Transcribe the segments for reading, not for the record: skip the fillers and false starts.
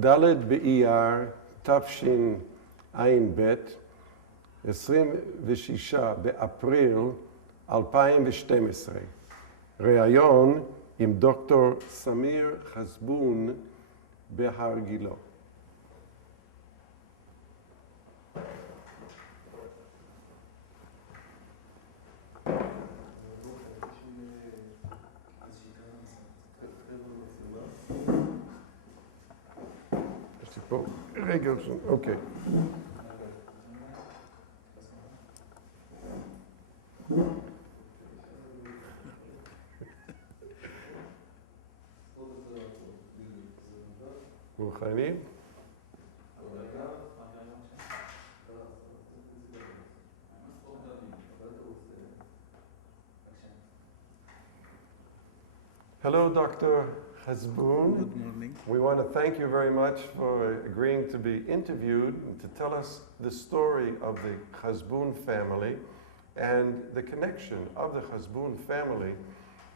ד' באייר תשע"ב, 26 באפריל 2012. ראיון עם דוקטור סמיר חזבון בהר גילה. רגע, אוקיי. מוכנים? Hello, Dr. Khazbun. Good morning. We want to thank you very much for agreeing to be interviewed and to tell us the story of the Khazbun family and the connection of the Khazbun family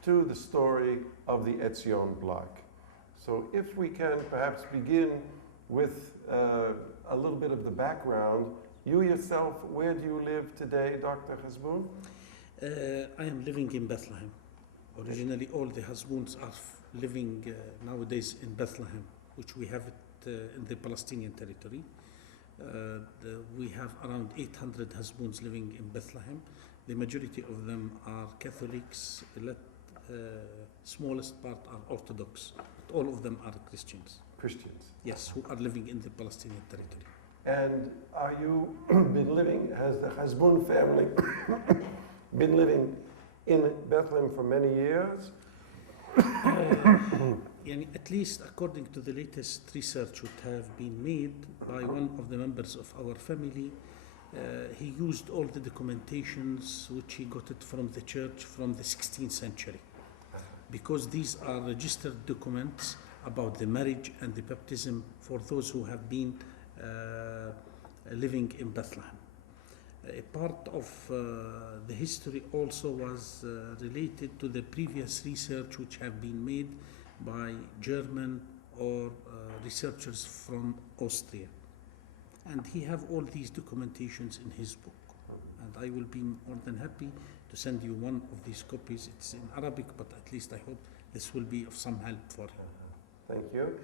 to the story of the Etienne block. So if we can perhaps begin with a little bit of the background. You yourself, where do you live today, Dr. Khazbun? I am living in Bethlehem. Originally, all the Khazbuns are living nowadays in Bethlehem, which we have it in the Palestinian territory. We have around 800 Khazbuns living in Bethlehem. The majority of them are Catholics. Smallest part are Orthodox. But all of them are Christians. Christians. Yes, who are living in the Palestinian territory. And are you been living, has the Khazbun family been living in Bethlehem for many years? At least according to the latest research which have been made by one of the members of our family, he used all the documentations which he got it from the church from the 16th century. Because these are registered documents about the marriage and the baptism for those who have been living in Bethlehem. A part of the history also was related to the previous research which have been made by German or researchers from Austria. And he have all these documentations in his book. And I will be more than happy to send you one of these copies. It's in Arabic, but at least I hope this will be of some help for you. Thank you.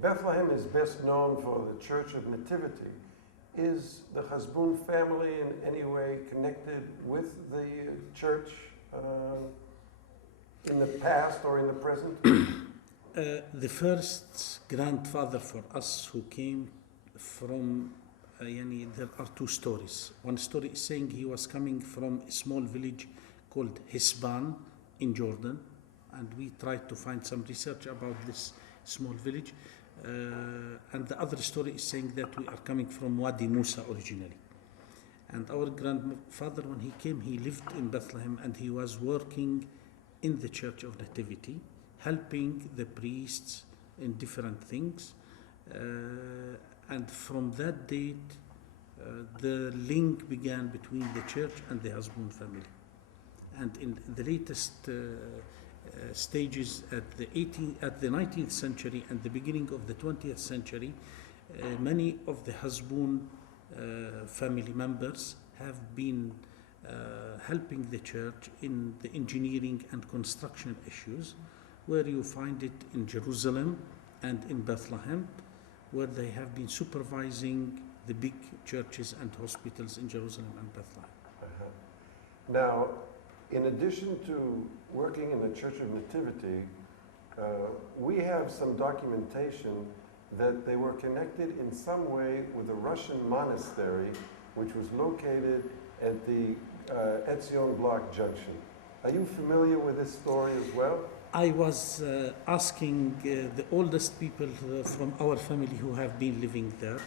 Bethlehem is best known for the Church of Nativity. Is the Khazbun family in any way connected with the church in the past or in the present? The first grandfather for us who came from, there are two stories. One story is saying he was coming from a small village called Hisban in Jordan, and we tried to find some research about this small village. And the other story is saying that we are coming from Wadi Musa originally. And our grandfather, when he came, he lived in Bethlehem and he was working in the Church of Nativity, helping the priests in different things. And from that date, the link began between the church and the Khazbun family. And in the latest stages at the 19th century and the beginning of the 20th century, many of the Khazbun family members have been helping the church in the engineering and construction issues, where you find it in Jerusalem and in Bethlehem, where they have been supervising the big churches and hospitals in Jerusalem and Bethlehem. Now, in addition to working in the Church of Nativity, we have some documentation that they were connected in some way with a Russian monastery which was located at the Etienne block junction. Are you familiar with this story as well? I was asking the oldest people from our family who have been living there.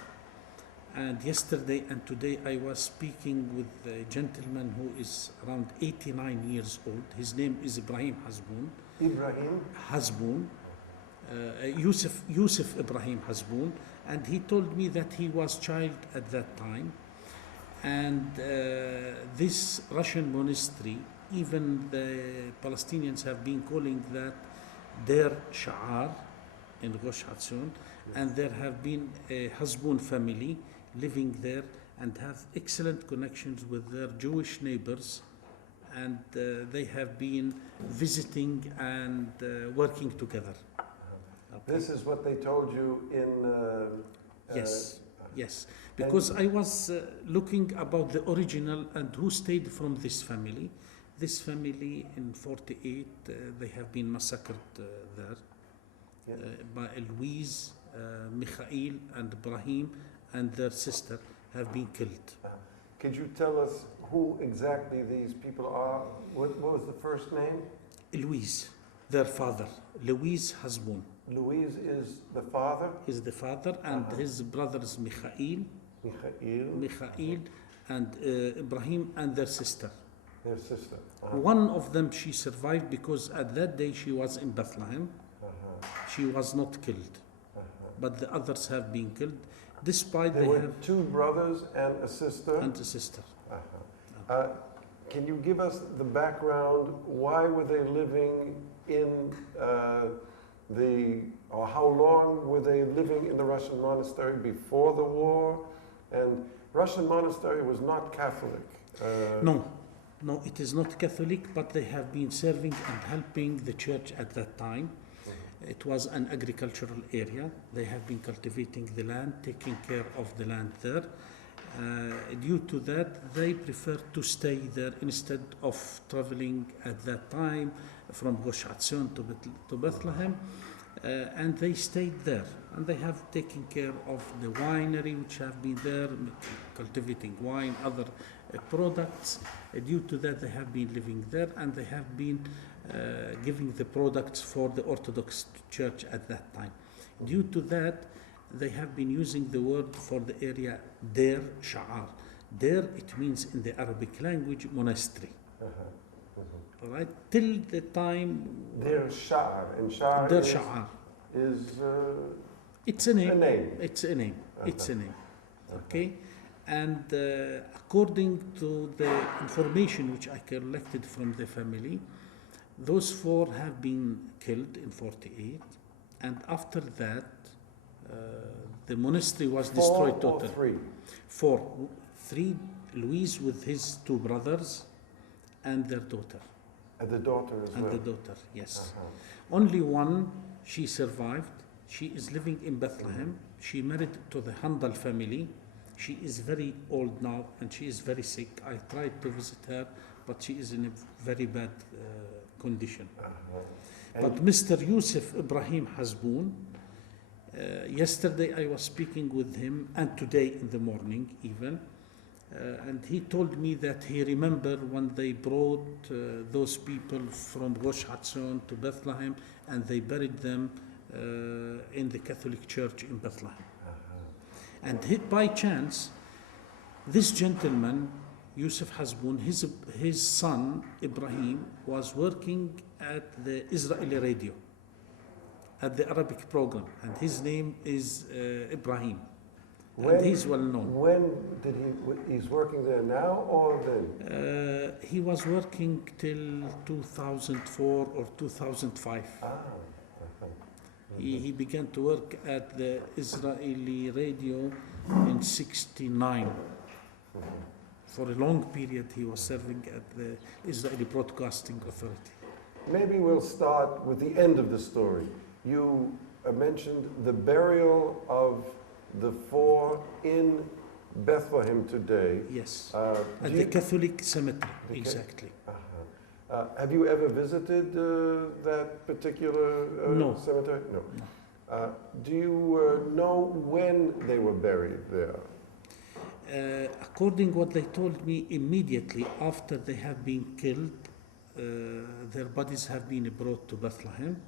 And yesterday and today I was speaking with a gentleman who is around 89 years old. His name is Ibrahim Khazbun. Ibrahim? Khazbun. Yusuf Ibrahim Khazbun. And he told me that he was child at that time. And this Russian monastery, even the Palestinians have been calling that their sha'ar in Rosh Hashanah, and there have been a Khazbon family living there and have excellent connections with their Jewish neighbors, and they have been visiting and working together. Okay. This is what they told you in... Yes, yes. Because I was looking about the original and who stayed from this family. This family in 48, they have been massacred there by Louise, Mikhail and Ibrahim and their sister have been killed. Could you tell us who exactly these people are? What was the first name? Louise, their father, Louise Khazbon. Louise is the father? Is the father, and his brothers Mikhail and Ibrahim and their sister. Their sister. One of them, she survived because at that day she was in Bethlehem. She was not killed, but the others have been killed. Despite there were two brothers and a sister. And a sister. Can you give us the background? Why were they living in or how long were they living in the Russian monastery before the war? And Russian monastery was not Catholic. No, it is not Catholic, but they have been serving and helping the church at that time. It was an agricultural area. They have been cultivating the land, taking care of the land there. Due to that, they preferred to stay there instead of traveling at that time from Acțion to Bethlehem. And they stayed there. And they have taken care of the winery, which have been there, cultivating wine, other products. Due to that, they have been living there, and they have been giving the products for the Orthodox Church at that time. Due to that, they have been using the word for the area Der Sha'ar. Der, it means in the Arabic language, monastery. All right, till the time... Der Sha'ar, and Sha'ar Der Sha'ar is... it's a name. A name. It's a name. It's a name. Okay? And according to the information which I collected from the family, those four have been killed in 48, and after that, the monastery was destroyed totally. Four or three? Three, Louise with his two brothers and their daughter. And the daughter as well? And the daughter, yes. Only one, she survived. She is living in Bethlehem. She married to the Handal family. She is very old now and she is very sick. I tried to visit her, but she is in a very bad condition. But Mr. Yusuf Ibrahim Khazbon, yesterday I was speaking with him, and today in the morning even, and he told me that he remembered when they brought those people from Rosh Hashanah to Bethlehem, and they buried them in the Catholic Church in Bethlehem. And by chance, this gentleman, Yusuf Khazbon, his son, Ibrahim, was working at the Israeli radio, at the Arabic program, and his name is Ibrahim, and he's well known. When did he's working there now or then? He was working till 2004 or 2005. He began to work at the Israeli radio in 69. For a long period, he was serving at the Israeli Broadcasting Authority. Maybe we'll start with the end of the story. You mentioned the burial of the four in Bethlehem today. Yes, at the Catholic cemetery, exactly. Have you ever visited that particular cemetery? No. Do you know when they were buried there? According what they told me, immediately after they have been killed, their bodies have been brought to Bethlehem.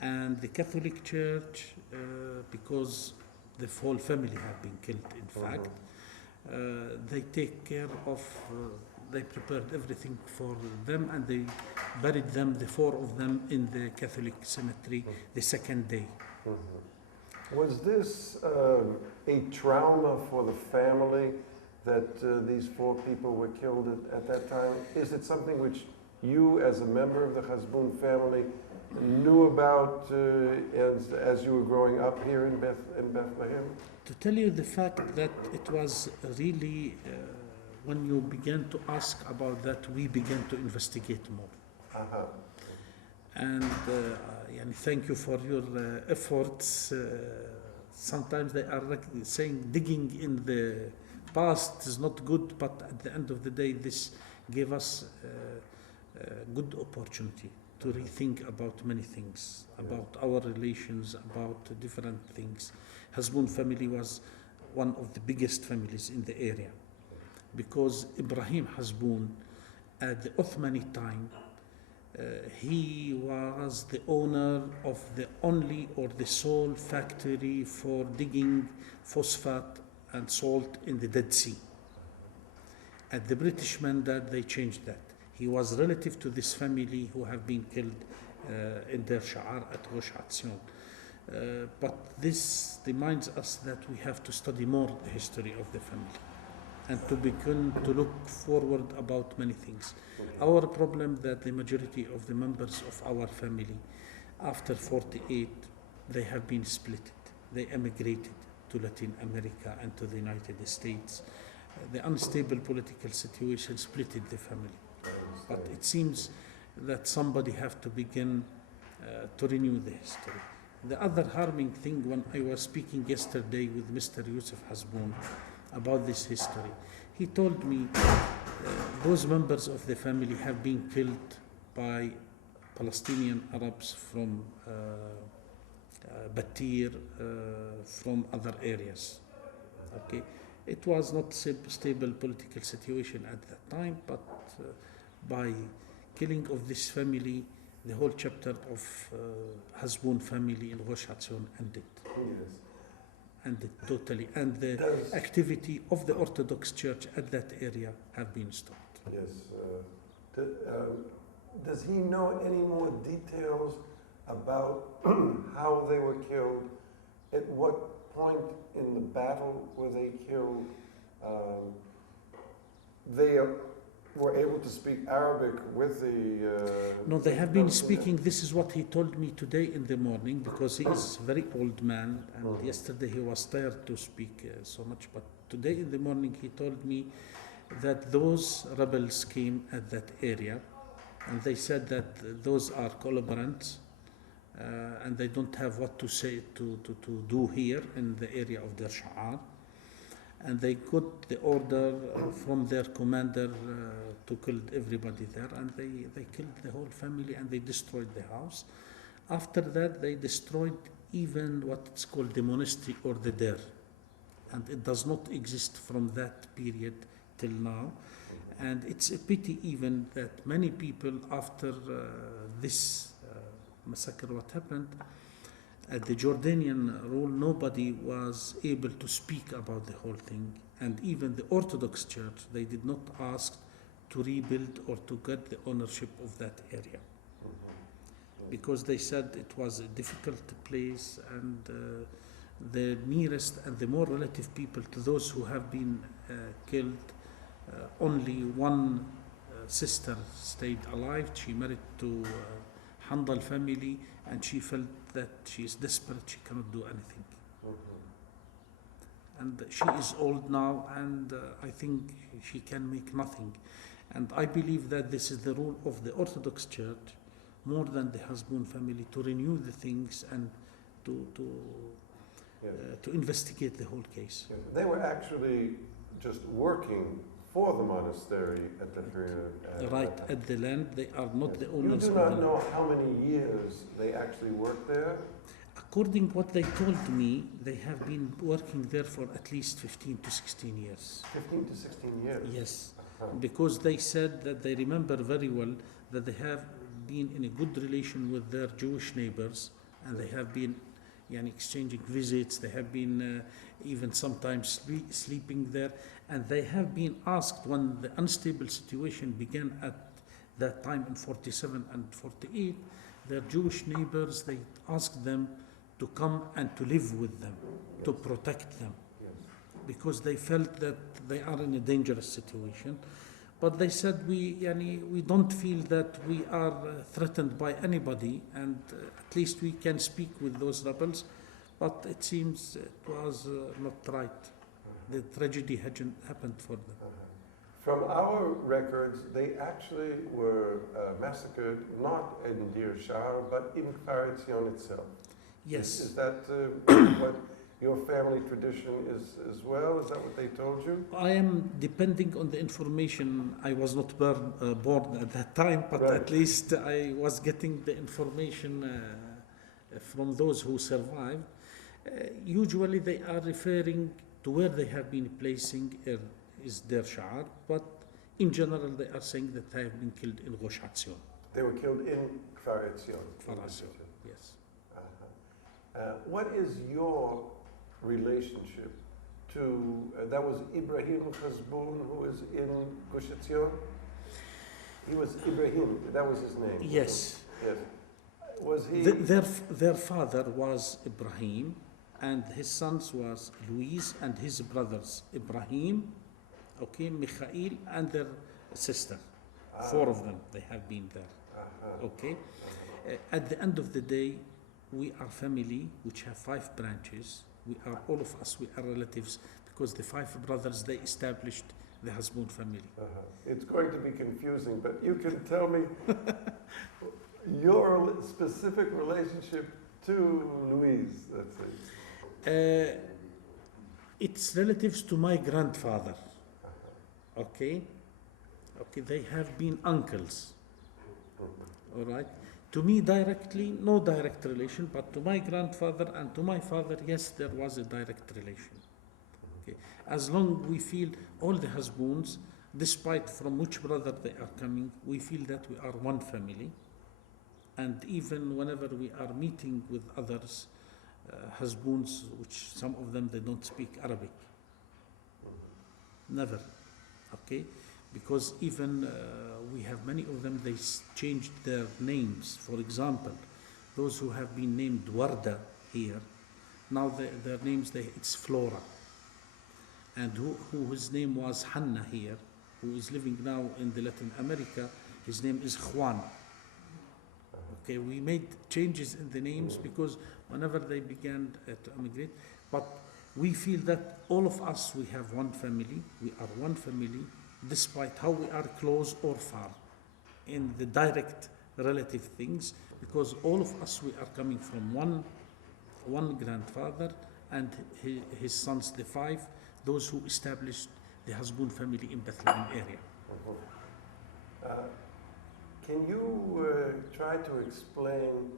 And the Catholic Church, because the whole family have been killed, in fact, they take care of, they prepared everything for them, and they buried them, the four of them, in the Catholic cemetery the second day. Was this a trauma for the family that these four people were killed at that time? Is it something which you, as a member of the Khazbon family, knew about as you were growing up here in Bethlehem? To tell you the fact that it was really, when you began to ask about that, we began to investigate more. Uh-huh. And thank you for your efforts. Sometimes they are saying digging in the past is not good, but at the end of the day, this gave us a good opportunity to rethink about many things, about our relations, about different things. Hasbun family was one of the biggest families in the area, because Ibrahim Hasbun, at the Ottoman time, he was the owner of the only or the sole factory for digging phosphate and salt in the Dead Sea. At the British mandate, they changed that. He was relative to this family who have been killed in their sha'ar at Rosh Atzion. But this reminds us that we have to study more the history of the family and to begin to look forward about many things. Our problem that the majority of the members of our family, after 48, they have been split. They emigrated to Latin America and to the United States. The unstable political situation split the family. But it seems that somebody have to begin to renew the history. The other harming thing, when I was speaking yesterday with Mr. Yusuf Hasbun about this history, he told me those members of the family have been killed by Palestinian Arabs from Batir, from other areas. Okay, it was not a stable political situation at that time, but by killing of this family, the whole chapter of Hasbun family in Rosh Atzion ended. Yes. Ended totally, and the activity of the Orthodox Church at that area have been stopped. Yes. Does he know any more details about how they were killed? At what point in the battle were they killed? They were able to speak Arabic with the... No, they have been speaking. This is what he told me today in the morning, because he is a very old man, and yesterday he was tired to speak so much. But today in the morning he told me that those rebels came at that area, and they said that those are collaborators, and they don't have what to say to do here in the area of their sha'ar. And they got the order from their commander to kill everybody there, and they killed the whole family and they destroyed the house. After that, they destroyed even what's called the monastery or the der, and it does not exist from that period till now. And it's a pity even that many people after this massacre, what happened, at the Jordanian rule, nobody was able to speak about the whole thing. And even the Orthodox Church, they did not ask to rebuild or to get the ownership of that area. Because they said it was a difficult place, and the nearest and the more relative people to those who have been killed, only one sister stayed alive. She married to Handal family, and she felt that she is desperate, she cannot do anything. And she is old now, and I think she can make nothing. And I believe that this is the role of the Orthodox Church, more than the Hasbun family, to renew the things and to investigate the whole case. Yes. They were actually just working for the monastery at the period. Right at the land, they are not the owners. You do not know how many years they actually worked there? According to what they told me, they have been working there for at least 15 to 16 years. 15 to 16 years? Yes, because they said that they remember very well that they have been in a good relation with their Jewish neighbors, and they have been exchanging visits. They have been even sometimes sleeping there, and they have been asked when the unstable situation began at that time in 47 and 48, their Jewish neighbors, they asked them to come and to live with them, to protect them, because they felt that they are in a dangerous situation. But they said we don't feel that we are threatened by anybody, and at least we can speak with those rebels. But it seems it was not right. The tragedy happened for them. From our records, they actually were massacred not in Deir Shahar, but in Acțion itself. Yes. Is that what your family tradition is as well? Is that what they told you? I am depending on the information. I was not born at that time, but Right. at least I was getting the information from those who survived. Usually they are referring to where they have been placing is their sha'ar, but in general they are saying that they have been killed in Ghosh Atzion. They were killed in Acțion. Yes. What is your relationship to, that was Ibrahim Khazbun, who is in Ghosh Atzion? He was Ibrahim, that was his name? Yes. Yes. Was he? Their father was Ibrahim, and his sons was Louise, and his brothers Ibrahim, Mikhail, and their sister. Four of them, they have been there. At the end of the day, we are family which have 5 branches. We are, all of us, we are relatives, because the 5 brothers, they established the Khazbun family. It's going to be confusing, but you can tell me your specific relationship to Louise, let's say. It's relatives to my grandfather. They have been uncles. All right. To me directly, no direct relation, but to my grandfather and to my father, yes, there was a direct relation. As long we feel all the husbands, despite from which brother they are coming, we feel that we are one family. And even whenever we are meeting with others, husbands, which some of them, they don't speak Arabic. Never. Because even we have many of them, they changed their names. For example, those who have been named Warda here, now their names, it's Flora. And whose name was Hanna here, who is living now in the Latin America, his name is Juan. We made changes in the names because whenever they began to immigrate, but we feel that all of us, we have one family, we are one family, despite how we are close or far in the direct relative things, because all of us, we are coming from one grandfather and his sons, the 5, those who established the Khazbun family in Bethlehem area. Can you try to explain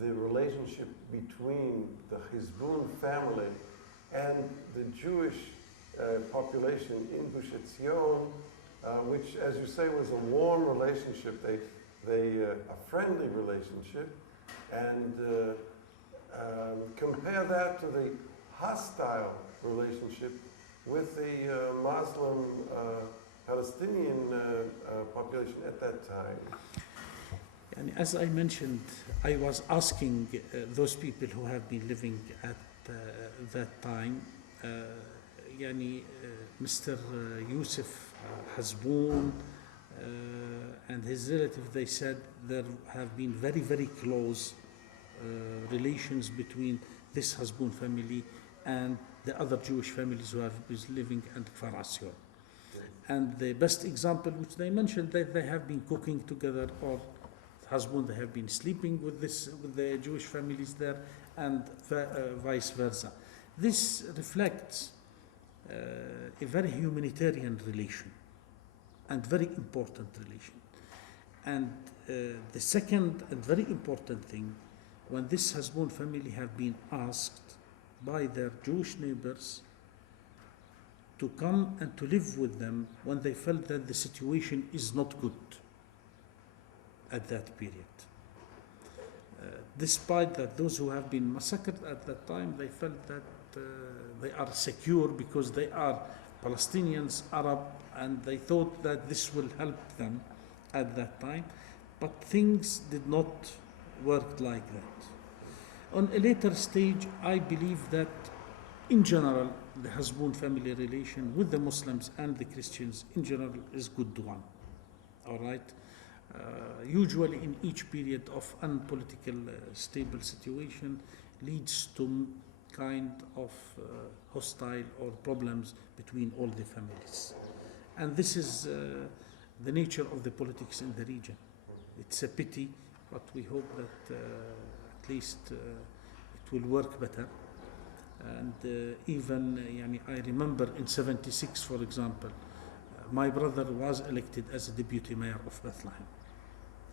the relationship between the Khazbun family and the Jewish population in Ghosh Atzion, which, as you say, was a warm relationship, a friendly relationship, and compare that to the hostile relationship with the Muslim Palestinian population at that time? And as I mentioned, I was asking those people who have been living at that time, Mr. Yusuf Khazbun and his relative, they said there have been very, very close relations between this Khazbun family and the other Jewish families who have been living at Kfar. And the best example which they mentioned, that they have been cooking together, or Khazbun, they have been sleeping with the Jewish families there, and vice versa. This reflects a very humanitarian relation and very important relation. And the second and very important thing, when this Khazbun family have been asked by their Jewish neighbors to come and to live with them when they felt that the situation is not good at that period. Despite that those who have been massacred at that time, they felt that they are secure because they are Palestinians, Arab, and they thought that this will help them at that time. But things did not work like that. On a later stage, I believe that In general, the Khazbun family relation with the Muslims and the Christians in general is good one. All right. Usually, in each period of unpolitical stable situation, leads to kind of hostile or problems between all the families, and this is the nature of the politics in the region. It's a pity, but we hope that at least it will work better. And even I remember in '76, for example, my brother was elected as a deputy mayor of Bethlehem.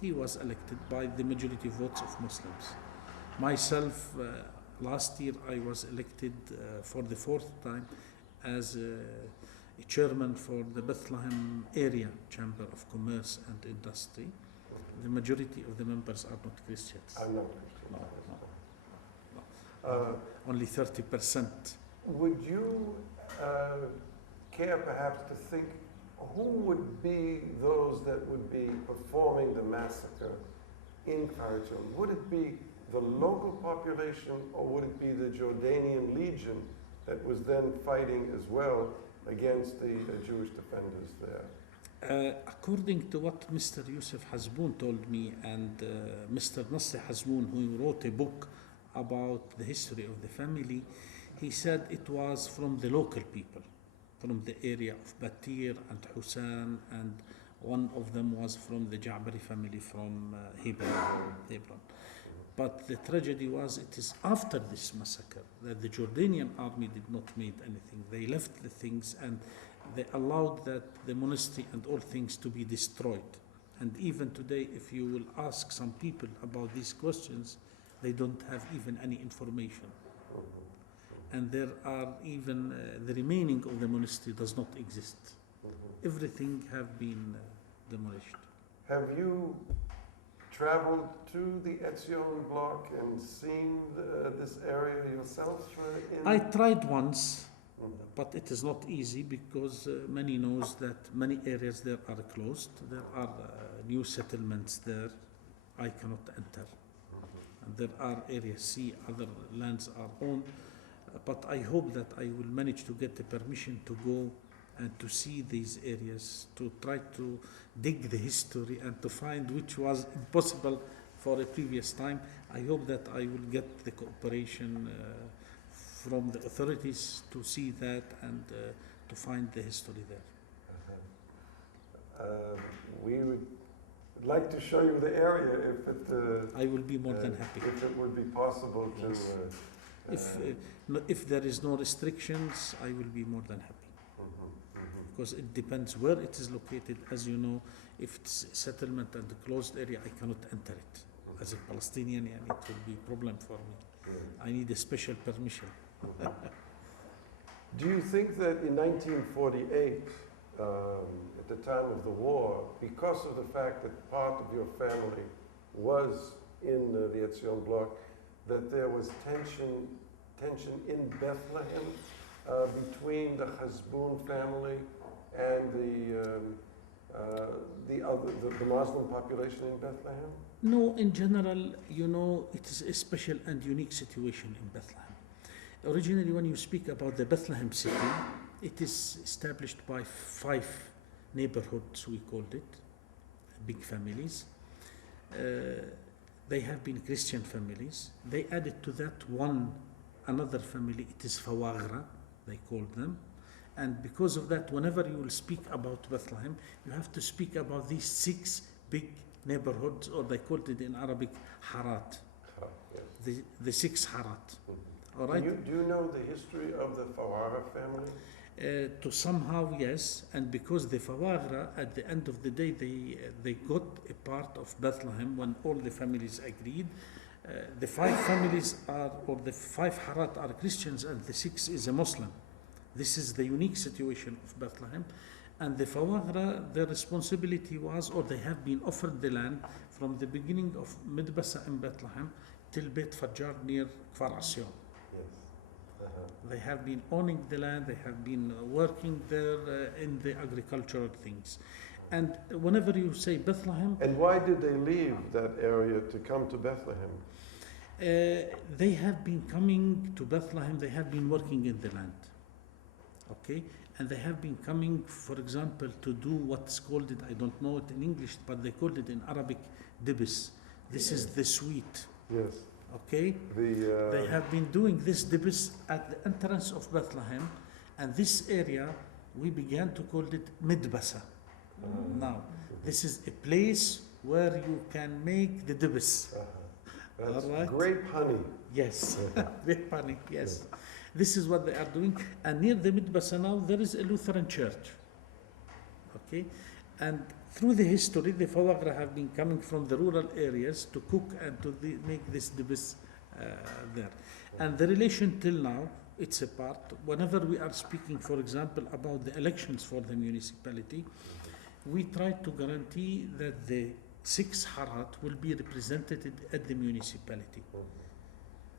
He was elected by the majority votes of Muslims. Myself, last year I was elected for the fourth time as a chairman for the Bethlehem Area Chamber of Commerce and Industry. The majority of the members are not Christians. I'm not Christian. No. Only 30%. Would you care perhaps to think who would be those that would be performing the massacre in Khartoum? Would it be the local population, or would it be the Jordanian Legion that was then fighting as well against the Jewish defenders there? According to what Mr. Yusuf Khazbun told me, and Mr. Nasser Khazbun, who wrote a book about the history of the family, he said it was from the local people, from the area of Batir and Hussan, and one of them was from the Ja'bari family from Hebron. But the tragedy was, it is after this massacre that the Jordanian army did not make anything. They left the things and they allowed that the monastery and all things to be destroyed. And even today, if you will ask some people about these questions, they don't have even any information. And there are even the remaining of the monastery does not exist. Everything have been demolished. Have you traveled to the Etzion block and seen this area yourself? I tried once, but it is not easy because many knows that many areas there are closed. There are new settlements there. I cannot enter. And there are areas C, other lands are owned. But I hope that I will manage to get the permission to go and to see these areas, to try to dig the history and to find which was impossible for a previous time. I hope that I will get the cooperation from the authorities to see that and to find the history there. We would like to show you the area if it... I will be more than happy. If it would be possible to... Yes. If there is no restrictions, I will be more than happy. Because it depends where it is located. As you know, if it's a settlement and a closed area, I cannot enter it. As a Palestinian, it will be a problem for me. I need a special permission. Do you think that in 1948, at the time of the war, because of the fact that part of your family was in the Etzion block, that there was tension in Bethlehem between the Khazbun family and the Muslim population in Bethlehem? No, in general, it is a special and unique situation in Bethlehem. Originally, when you speak about the Bethlehem city, it is established by 5 neighborhoods, we called it, big families. They have been Christian families. They added to that another family, it is Fawagra, they called them. And because of that, whenever you will speak about Bethlehem, you have to speak about these 6 big neighborhoods, or they called it in Arabic, Harat. Yes. The 6 Harat. All right? Do you know the history of the Fawagra family? To somehow, yes. And because the Fawagra, at the end of the day, they got a part of Bethlehem when all the families agreed. The 5 families or the 5 Harat are Christians and the 6 is a Muslim. This is the unique situation of Bethlehem. And the Fawagra, their responsibility was, or they have been offered the land from the beginning of Midbasa in Bethlehem till Beit Fajjar near Kfar Asyon. Yes. They have been owning the land, they have been working there in the agricultural things. And whenever you say Bethlehem... And why did they leave that area to come to Bethlehem? They have been coming to Bethlehem, they have been working in the land. Okay? And they have been coming, for example, to do what's called it, I don't know it in English, but they called it in Arabic, dibis. This is the sweet. Yes. Okay? They have been doing this dibis at the entrance of Bethlehem, and this area, we began to call it midbasa. Now, this is a place where you can make the dibis. That's All right. grape honey. Yes, grape honey, yes. This is what they are doing. And near the midbasa now, there is a Lutheran church. Okay? And through the history, the Fawagra have been coming from the rural areas to cook and to make this dibis there. And the relation till now, it's a part. Whenever we are speaking, for example, about the elections for the municipality, we try to guarantee that the 6 harat will be represented at the municipality.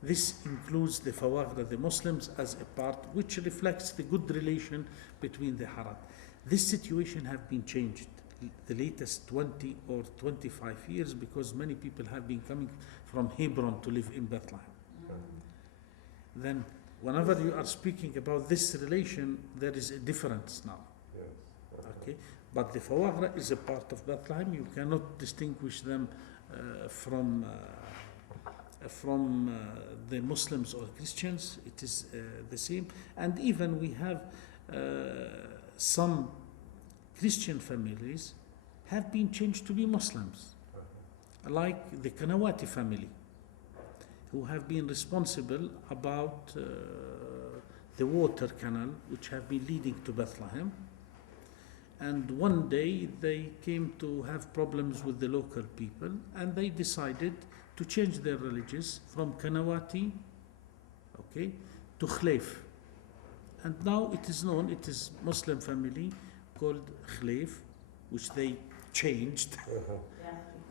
This includes the Fawagra, the Muslims, as a part, which reflects the good relation between the harat. This situation have been changed the latest 20 or 25 years because many people have been coming from Hebron to live in Bethlehem. Then whenever you are speaking about this relation, there is a difference now. Okay? But the Fawagra is a part of Bethlehem. You cannot distinguish them from the Muslims or Christians. It is the same. And even we have some Christian families have been changed to be Muslims, like the Kanawati family, who have been responsible about the water canal which have been leading to Bethlehem. And one day they came to have problems with the local people, and they decided to change their religions from Kanawati, okay, to Khlef. And now it is known, it is Muslim family called Khlef, which they changed.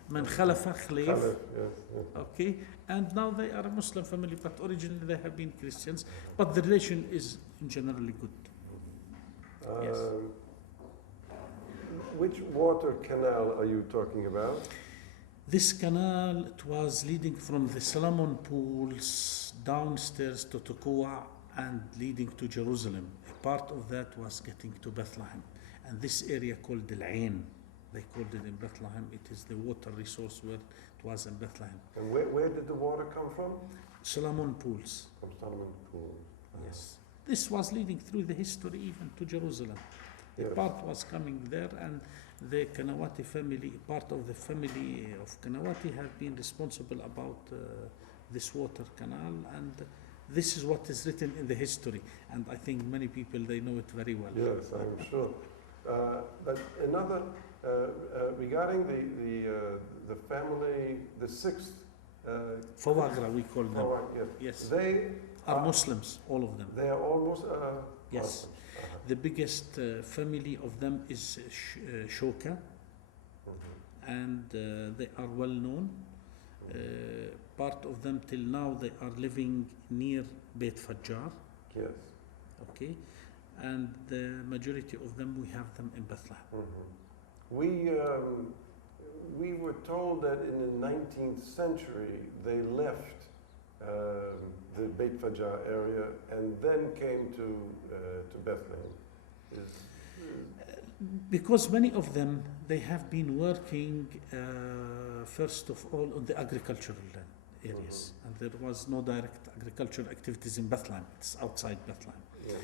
Man khalafa Khlef. Okay, and now they are a Muslim family, but originally they have been Christians. But the relation is generally good. Yes. Which water canal are you talking about? This canal, it was leading from the Solomon pools downstairs to Tekoa and leading to Jerusalem. A part of that was getting to Bethlehem. And this area called the Ain, they called it in Bethlehem. It is the water resource where it was in Bethlehem. And where did the water come from? Solomon pools. From Solomon pools. Yes. This was leading through the history even to Jerusalem. A part was coming there, and the Kanawati family, part of the family of Kanawati have been responsible about this water canal, and this is what is written in the history, and I think many people, they know it very well. Yes, I'm sure. But another, regarding the family, the 6th Fawagra, we call them. Yes. Yes. They are Muslims, all of them. They are almost Yes. Muslims. The biggest family of them is Shoka, and they are well known. Part of them till now, they are living near Beit Fajjar. Yes. Okay, and the majority of them, we have them in Bethlehem. We were told that in the 19th century they left the Beit Fajjar area and then came to Bethlehem. Because many of them, they have been working first of all on the agricultural areas, and there was no direct agricultural activities in Bethlehem. It's outside Bethlehem. Yeah.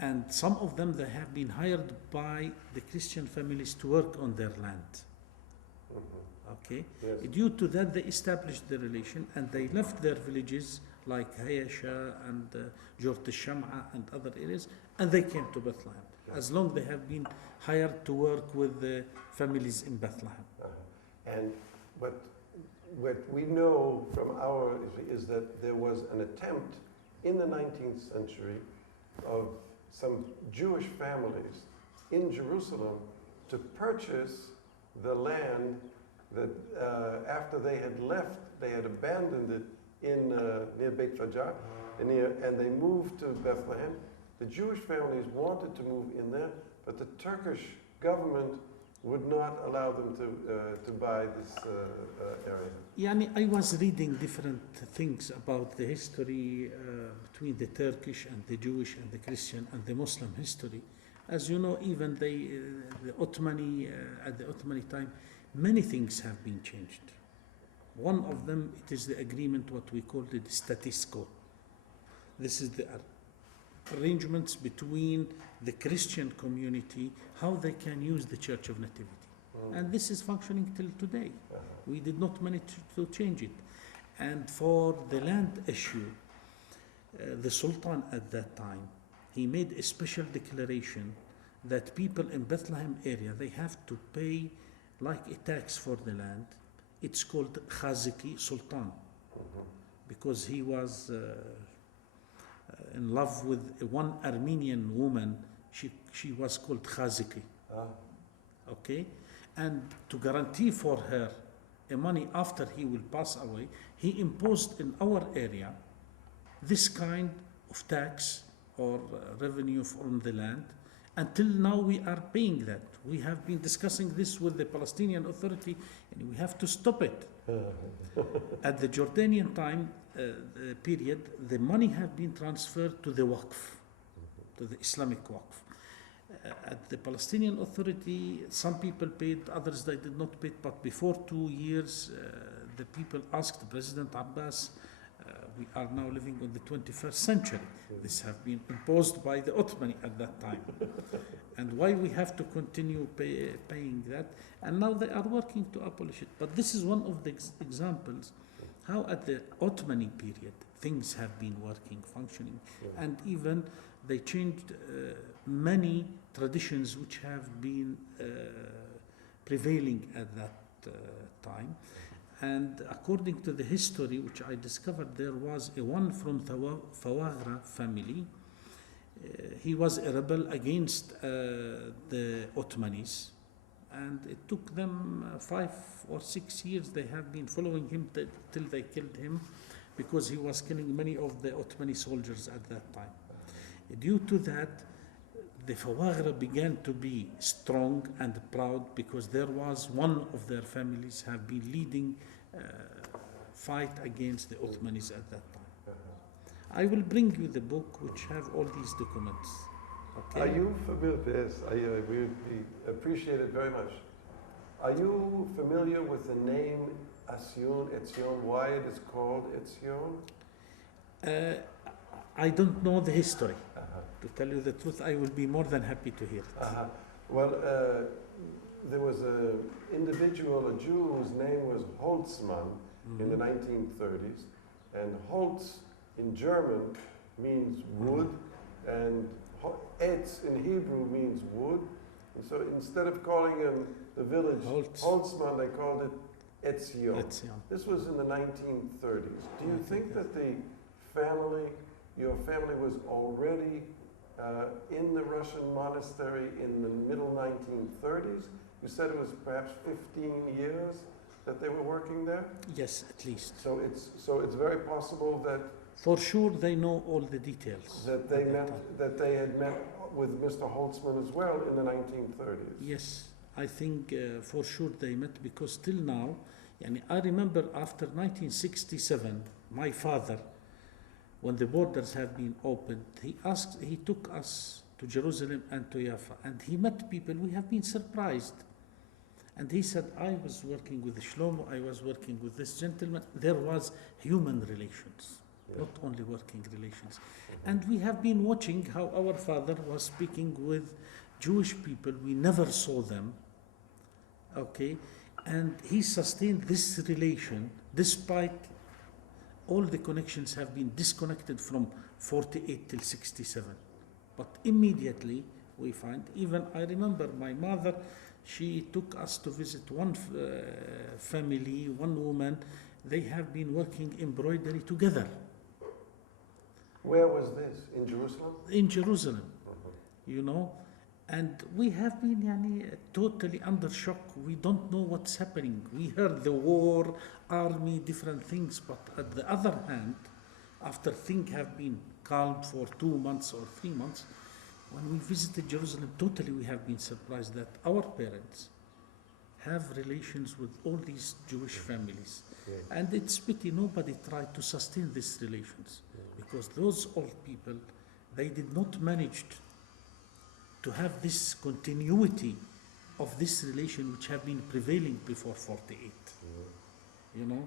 And some of them, they have been hired by the Christian families to work on their land. Okay? Yes. Due to that, they established the relation, and they left their villages like Hayasha and Jort al-Sham'a and other areas, and they came to Bethlehem. As long they have been hired to work with the families in Bethlehem. And what we know from our is that there was an attempt in the 19th century of some Jewish families in Jerusalem to purchase the land that after they had left, they had abandoned it in near Beit Fajjar, and they moved to Bethlehem. The Jewish families wanted to move in there, but the Turkish government would not allow them to buy this area. Yani, I was reading different things about the history between the Turkish and the Jewish and the Christian and the Muslim history. As you know, even the Ottoman, at the Ottoman time, many things have been changed. One of them, it is the agreement, what we call the status quo. This is the arrangements between the Christian community, how they can use the Church of Nativity. And this is functioning till today. We did not manage to change it. And for the land issue, the Sultan at that time, he made a special declaration that people in Bethlehem area, they have to pay like a tax for the land. It's called Khaziki Sultan, because he was in love with one Armenian woman. She was called Khaziki. Okay? And to guarantee for her a money after he will pass away, he imposed in our area this kind of tax or revenue from the land. Until now we are paying that. We have been discussing this with the Palestinian Authority and we have to stop it. At the Jordanian time period, the money have been transferred to the Waqf, to the Islamic Waqf. At the Palestinian Authority, some people paid, others they did not pay, but before 2 years, the people asked President Abbas, we are now living in the 21st century. This have been imposed by the Ottoman at that time. And why we have to continue paying that? And now they are working to abolish it. But this is one of the examples how at the Ottoman period things have been working, functioning. And even they changed many traditions which have been prevailing at that time. And according to the history which I discovered, there was a one from Fawagra family. He was a rebel against the Ottomans, and it took them 5 or 6 years. They have been following him till they killed him, because he was killing many of the Ottoman soldiers at that time. Due to that, the Fawagra began to be strong and proud, because there was one of their families have been leading fight against the Ottomans at that time. I will bring you the book which have all these documents. Okay? Are you familiar? Yes, we appreciate it very much. Are you familiar with the name Acción, why it is called Acción? I don't know the history. To tell you the truth, I will be more than happy to hear it. Well, there was an individual, a Jew, whose name was Holtzmann in the 1930s. And Holz in German means wood, and Etz in Hebrew means wood. And so instead of calling him the village Holtzmann, they called it Etzion. This was in the 1930s. Do you think that your family was already in the Russian monastery in the middle 1930s? You said it was perhaps 15 years that they were working there? Yes, at least. So it's very possible that for sure they know all the details. That they had met with Mr. Holtzmann as well in the 1930s. Yes, I think for sure they met, because till now, and I remember after 1967, my father, when the borders have been opened, he took us to Jerusalem and to Jaffa, and he met people. We have been surprised. And he said, I was working with Shlomo, I was working with this gentleman. There was human relations, not only working relations. And we have been watching how our father was speaking with Jewish people. We never saw them, okay? And he sustained this relation despite all the connections have been disconnected from 48 till 67. But immediately we find, even I remember my mother, she took us to visit one family, one woman. They have been working embroidery together. Where was this? In Jerusalem? In Jerusalem, you know. And we have been totally under shock. We don't know what's happening. We heard the war, army, different things. But at the other hand, after things have been calmed for 2 months or 3 months, when we visited Jerusalem, totally we have been surprised that our parents, have relations with all these Jewish families. Yes. And it's pity nobody tried to sustain these relations, because those old people, they did not manage to have this continuity of this relation which have been prevailing before 48, you know.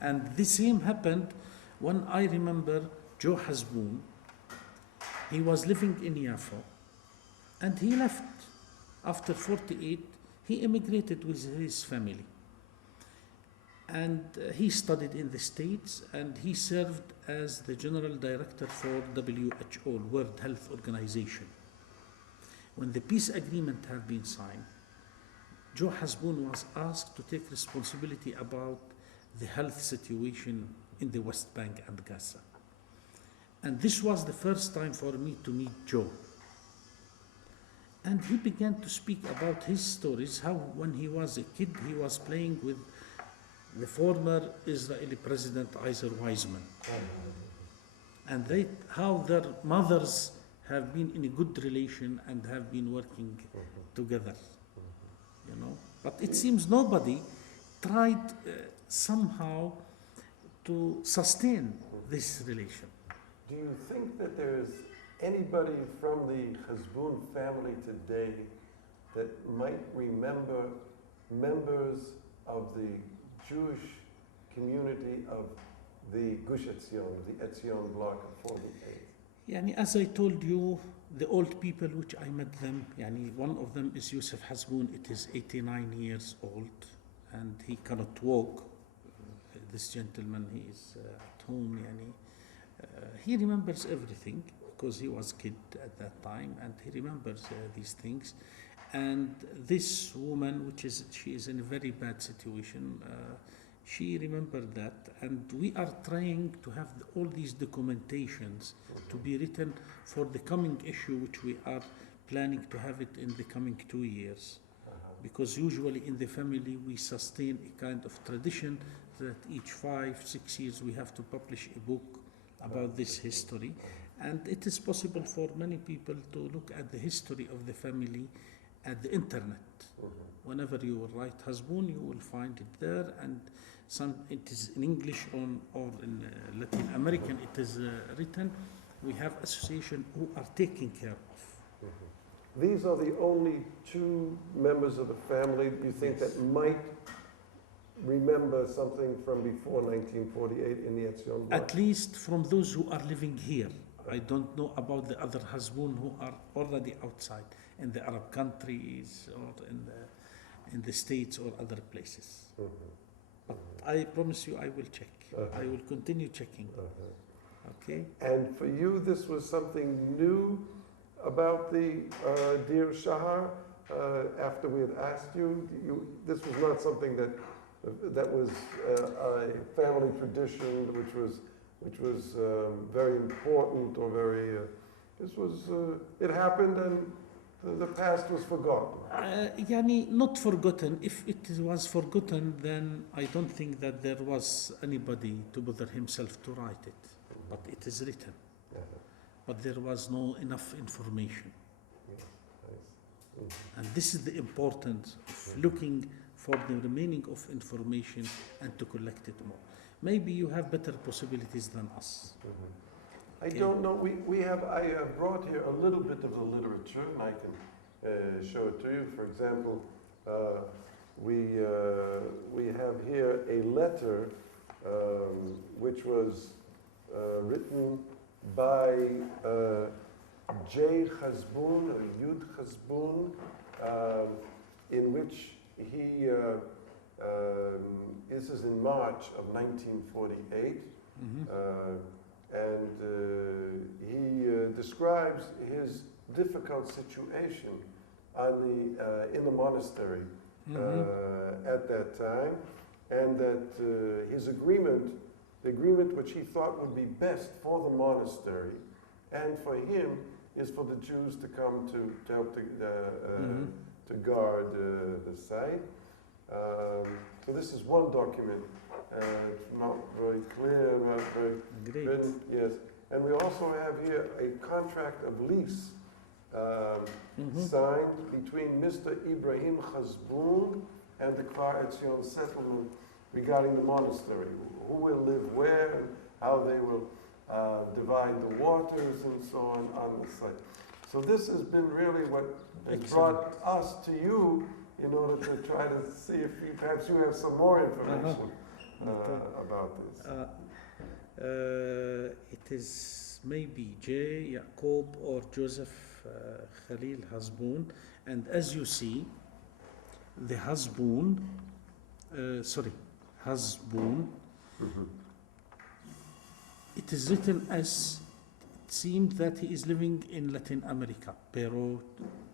And the same happened when I remember Joe Hasboon. He was living in Yafo, and he left after 48. He immigrated with his family, and he studied in the States, and he served as the general director for WHO, World Health Organization. When the peace agreement had been signed, Joe Hasboon was asked to take responsibility about the health situation in the West Bank and Gaza. And this was the first time for me to meet Joe. And he began to speak about his stories, how when he was a kid, he was playing with the former Israeli President Isaac Weizmann. And how their mothers have been in a good relation and have been working together, you know. But it seems nobody tried somehow to sustain this relation. Do you think that there's anybody from the Khazbun family today that might remember members of the Jewish community of the Gush Etzion, the Etzion block of 48? Yani, as I told you, the old people which I met them, yani, one of them is Yusuf Hasboon. It is 89 years old, and he cannot walk. This gentleman, he is at home. Yani, he remembers everything because he was a kid at that time, and he remembers these things. And this woman, she is in a very bad situation. She remembered that, and we are trying to have all these documentations to be written for the coming issue, which we are planning to have it in the coming 2 years. Because usually in the family we sustain a kind of tradition that each 5-6 years we have to publish a book about this history. And it is possible for many people to look at the history of the family at the internet. Whenever you will write Hasboon, you will find it there, and it is in English or in Latin American it is written. We have association who are taking care of. These are the only two members of the family you think that might remember something from before 1948 in the Etzion block? At least from those who are living here. I don't know about the other Hasboon who are already outside in the Arab countries or in the States or other places. But I promise you I will check. I will continue checking. Okay? And for you, this was something new about the Dear Shahar? After we had asked you, this was not something that was a family tradition which was very important or very. This was it happened and the past was forgotten. Yani not forgotten. If it was forgotten, then I don't think that there was anybody to bother himself to write it. But it is written. But there was no enough information. And this is the importance of looking for the remaining of information and to collect it more. Maybe you have better possibilities than us. I don't know. I have brought here a little bit of the literature, and I can show it to you. For example, we have here a letter which was written by J. Khazbun or Yud Khazbun, in which he. This is in March of 1948. And he describes his difficult situation in the monastery at that time, and that his agreement, the agreement which he thought would be best for the monastery and for him, is for the Jews to come to help to guard the site. So this is one document. It's not very clear, not very written. Yes, and we also have here a contract of lease signed between Mr. Ibrahim Khazbun and the Kfar Etzion settlement regarding the monastery, who will live where and how they will divide the waters and so on the site. So this has been really what has brought us to you in order to try to see if perhaps you have some more information about this. It is maybe J. Yaqub or Joseph Khalil Hasbun, and as you see, the Hasbun, it is written as, it seems that he is living in Latin America, Peru,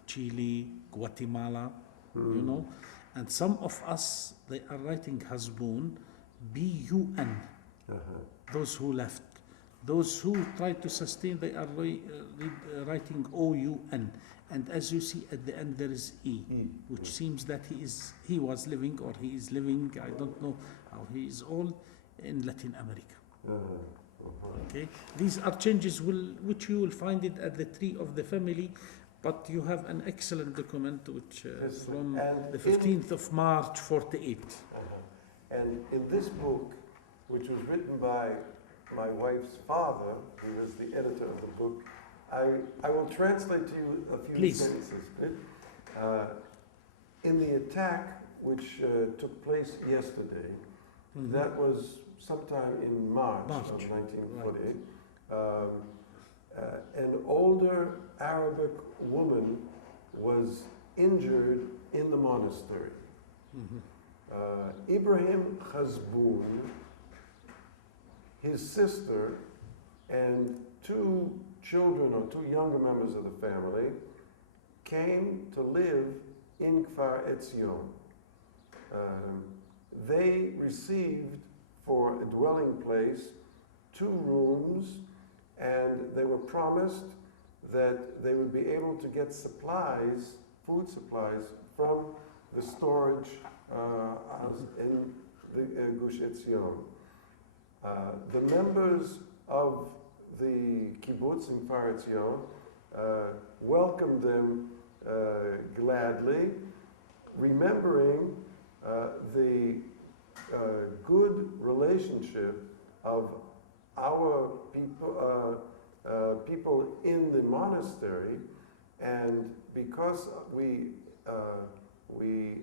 Chile, Guatemala, you know, and some of us, they are writing Hasbun, B-U-N, those who left. Those who try to sustain, they are writing O-U-N. And as you see at the end, there is E, which seems that he was living, or he is living, I don't know how he is old, in Latin America. Okay, these are changes which you will find it at the tree of the family, but you have an excellent document which from the 15th of March 48. And in this book, which was written by my wife's father, who was the editor of the book, I will translate to you a few sentences. In the attack which took place yesterday, that was sometime in March of 1948, an older Arabic woman was injured in the monastery. Ibrahim Khazbun, his sister, and two children or two younger members of the family came to live in Kfar Etzion. They received for a dwelling place 2 rooms, and they were promised that they would be able to get supplies, food supplies, from the storage in the Gush Etzion. The members of the kibbutz in Kfar Etzion welcomed them gladly, remembering the good relationship of our people in the monastery, and because we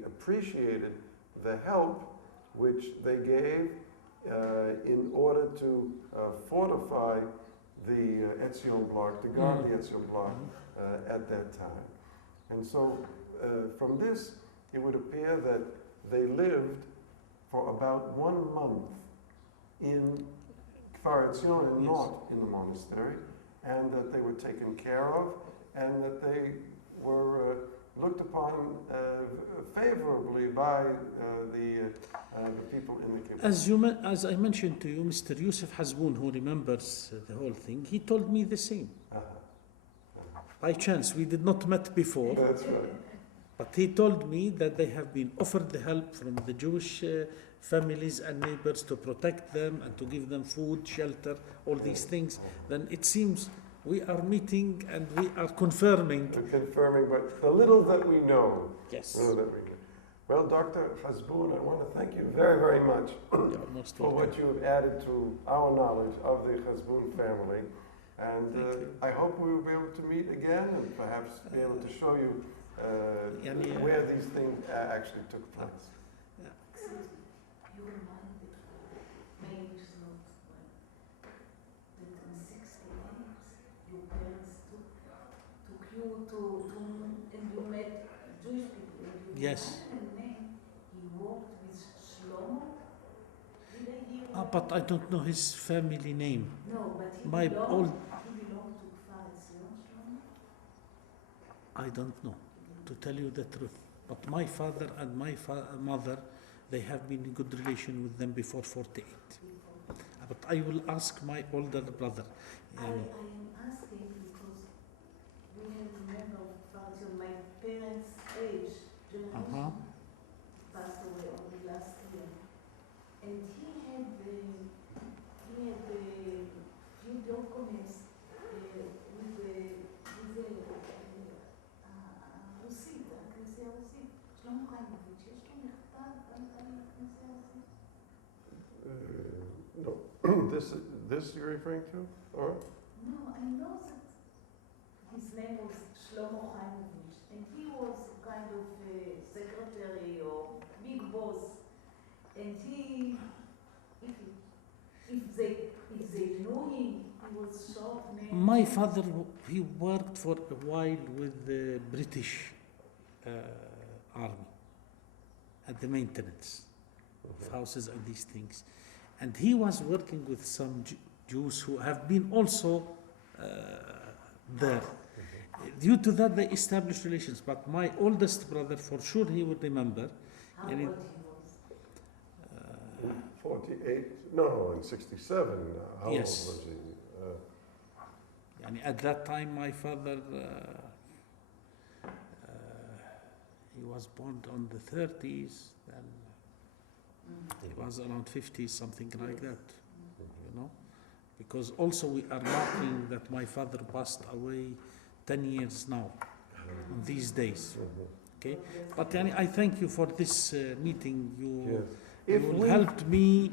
appreciated the help which they gave in order to fortify the Etzion block, to guard the Etzion block at that time. And so from this, it would appear that they lived for about 1 month in Kfar Etzion and not in the monastery, and that they were taken care of, and that they were looked upon favorably by the people in the kibbutz. As I mentioned to you, Mr. Yusuf Hasbun, who remembers the whole thing, he told me the same. By chance, we did not met before. That's right. But he told me that they have been offered the help from the Jewish families and neighbors to protect them and to give them food, shelter, all these things. Then it seems we are meeting and we are confirming. We're confirming, but the little that we know. Yes. Little that we know. Well, Dr. Khazbun, I want to thank you very, very much for what you have added to our knowledge of the Khazbun family. And I hope we will be able to meet again and perhaps be able to show you where these things actually took place. You reminded maybe it's not that in 68 your parents took you to and you met Jewish people. Yes. And then he worked with Shlomo. Did I hear But I don't know his family name. No, but he My belonged to Kfar Etzion, Shlomo? I don't know, to tell you the truth. But my father and my mother, they have been in good relation with them before 48. But I will ask my older brother. I am asking because we have a member of Kfar Etzion, my parents' age generation passed away only last year. And he had few documents with the הרוסית, הכנסייה הרוסית. שלמה חיימוביץ', יש לו מכתב this you're referring to? Or? No, I know that his name was Shlomo Chaimovich, and he was kind of a secretary or big boss. And he, if they knew him, he was short name. My father, he worked for a while with the British army at the maintenance of houses and these things. And he was working with some Jews who have been also there. Due to that, they established relations. But my oldest brother, for sure, he would remember. How And old it- he was? 48? No, in 67. How Yes. old was he? Yani at that time, my father, he was born on the 30s, then he was around 50, something like that, you know. Because also we are marking that my father passed away 10 years now, on these days, okay. But yani, I thank you for this meeting. Yes. You helped me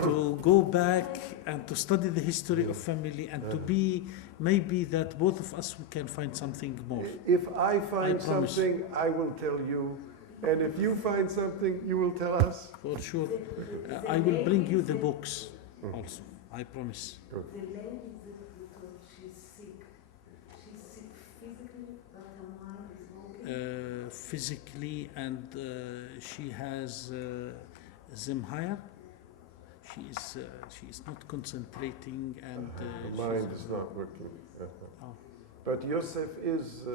to go back and to study the history of family and to be maybe that both of us we can find something more. If I find promise. something, I will tell you. And if you find something, you will tell us. For sure. I will bring you the books also. I promise. The lady because she's sick. She's sick physically, but her mind is okay. Physically, and she has Zemhire. She is not concentrating, and The mind is not working. Oh. But Yosef is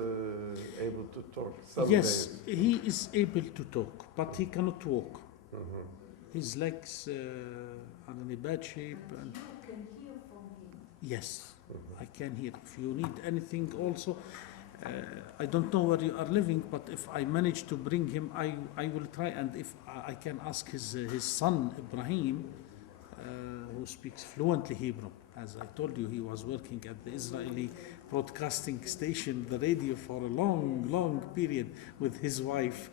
able to talk some yes, days. he is able to talk, but he cannot walk. Mhm. His legs are in a bad shape, and You can hear from him. yes, I can hear. If you need anything also, I don't know where you are living, but if I manage to bring him, I will try. And if I can ask his son, Ibrahim, who speaks fluently Hebrew. As I told you, he was working at the Israeli broadcasting station, the radio, for a long, long period with his wife,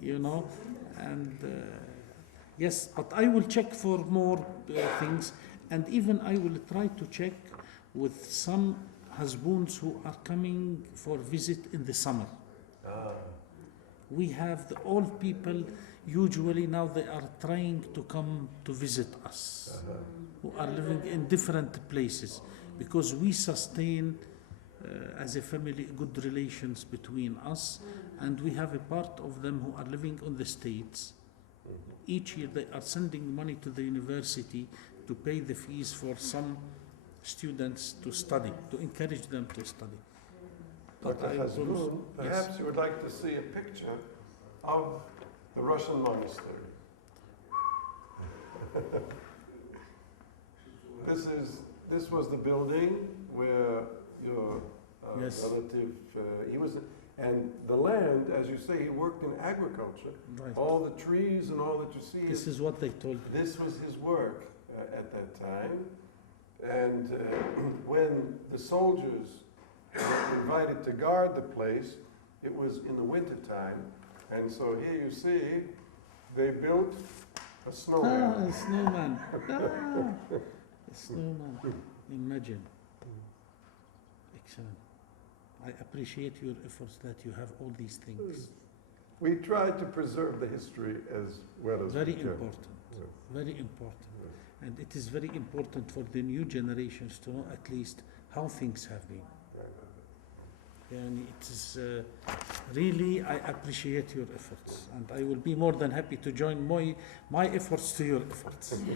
you know. And yes, but I will check for more things. And even I will try to check with some husbands who are coming for visit in the summer. We have the old people, usually now they are trying to come to visit us, who are living in different places, because we sustain as a family good relations between us, and we have a part of them who are living on the States. Each year they are sending money to the university to pay the fees for some students to study, to encourage them to study. But Dr. I Khazbun, promise- perhaps yes. you would like to see a picture of the Russian monastery. This was the building where your Yes. relative, he was, and the land, as you say, he worked in agriculture. Right. All the trees and all that you see, This is what they told me. this was his work at that time. And when the soldiers were invited to guard the place, it was in the winter time. And so here you see, they built a snowman. A snowman. A snowman. Imagine. Excellent. I appreciate your efforts that you have all these things. We tried to preserve the history as well as Very we can. important. Yes. Very important. And it is very important for the new generations to know at least how things have been. And it is really, I appreciate your efforts. And I will be more than happy to join my efforts to your efforts. Another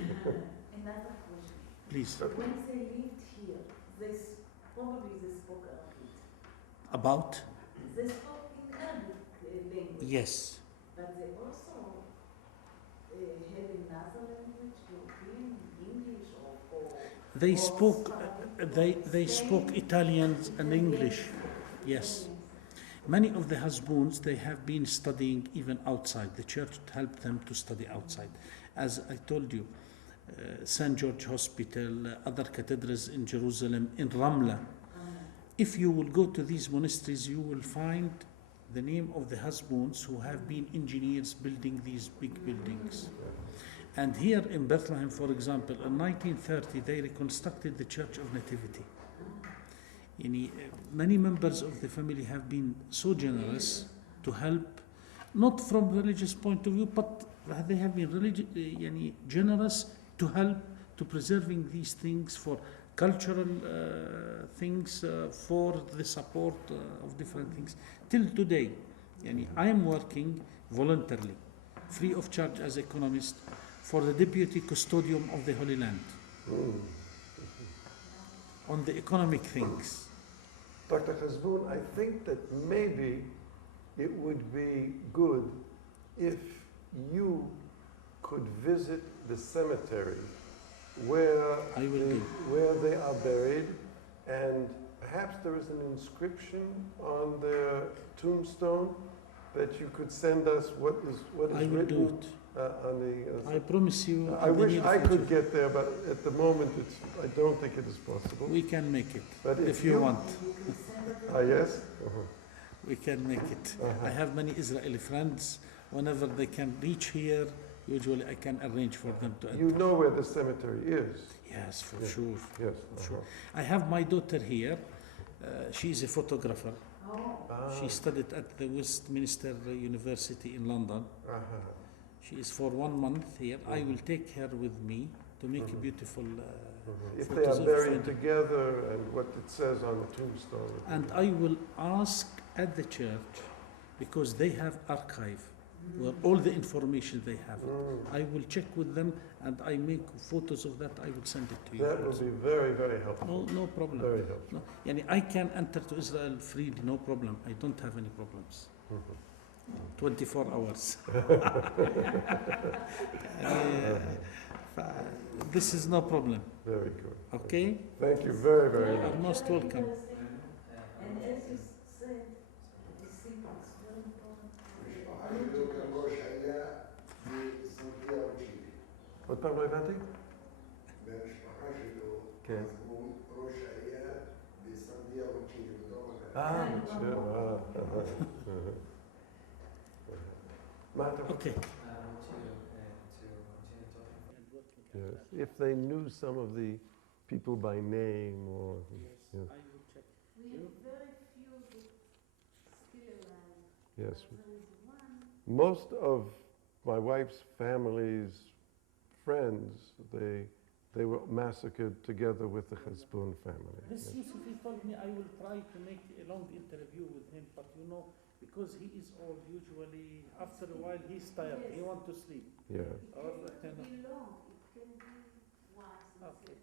question. Please. When they lived here, probably they spoke Arabic. About? They spoke in Arabic language. Yes. But they also had another language, European, English, or They spoke, they spoke Italian and English. Yes. Many of the husbands, they have been studying even outside. The church helped them to study outside. As I told you, St. George Hospital, other cathedrals in Jerusalem, in Ramla. If you will go to these monasteries, you will find the name of the husbands who have been engineers building these big buildings. And here in Bethlehem, for example, in 1930, they reconstructed the Church of Nativity. Many members of the family have been so generous to help, not from religious point of view, but they have been generous to help to preserving these things for cultural things, for the support of different things. Till today, I am working voluntarily, free of charge as economist, for the deputy custodian of the Holy Land on the economic things. Dr. Khazbun, I think that maybe it would be good if you could visit the cemetery where they are buried, and perhaps there is an inscription on their tombstone that you could send us what is written on the. I promise you. I wish I could get there, but at the moment I don't think it is possible. We can make it, but if you want. Yes? We can make it. I have many Israeli friends. Whenever they can reach here, usually I can arrange for them to enter. You know where the cemetery is? Yes, for sure. Yes. For sure. I have my daughter here. She is a photographer. She studied at the Westminster University in London. She is for 1 month here. I will take her with me to make a beautiful if they are buried together and what it says on the tombstone. And I will ask at the church, because they have archive where all the information they have. I will check with them and I make photos of that. I will send it to you. That will be very, very helpful. No problem. Very helpful. No, I can enter to Israel freely, no problem. I don't have any problems. 24 hours. This is no problem. Very good. Okay? Thank you very, very You much. are most welcome. And as you said, the sequence is very important. עוד פעם לא הבנתי? במשפחה שלו, כן. הוא ראש העיר בסנדיאגו צ'ילה. מה אתה Okay. Yes. If they knew some of the people by name or... Yes. I will check. We have very few that still alive. Yes. There is one. Most of my wife's family's friends, they were massacred together with the Khazbun family. This Yes. Yusuf, he told me I will try to make a long interview with him, but because he is old, usually after a while he's tired. He wants to sleep. Yeah. Or, It can be long. It can be once. Okay.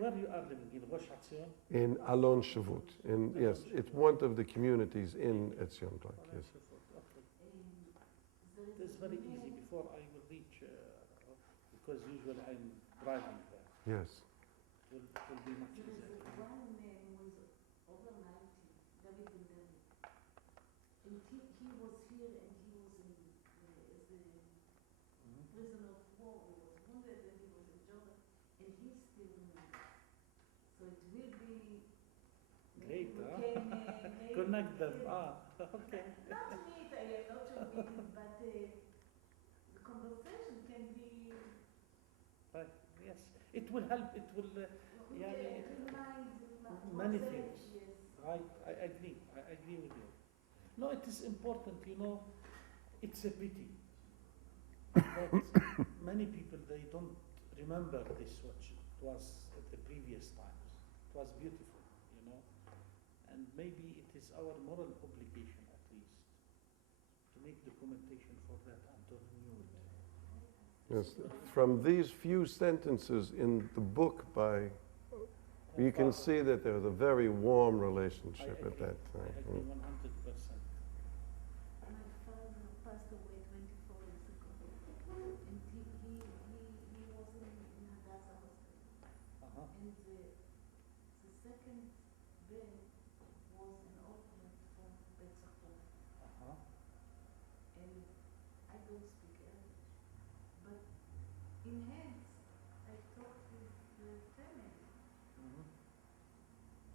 Where you are living? In Chatzion? In Alon Shavut. Yes, it's one of the communities in Etzion. Yes. Okay. It's very easy before I will reach, because usually I'm driving there. Yes. Will be much easier. One man was over 90, David Ben David. And he was here and he was as a prisoner of war. He was wounded and he was in Jordan. And he's still alive. So it will be... Great, we huh? can, Connect them. Okay. Not meet, I am not sure meeting, but the conversation can be... Right. Yes. It will help. It will. Many things. Yes. Right. I agree. I agree with you. No, it is important. It's a pity that many people they don't remember this what it was at the previous times. It was beautiful, and maybe it is our moral obligation at least to make documentation for that and to renew it. Yes. From these few sentences in the book you can see that there was a very warm relationship at that I time. agree 100%. My father passed away 24 years ago. And he was in Hadassah hospital. And the second bed was an orphanage from Beit. And I don't speak Arabic. But in hands, I talked with the family.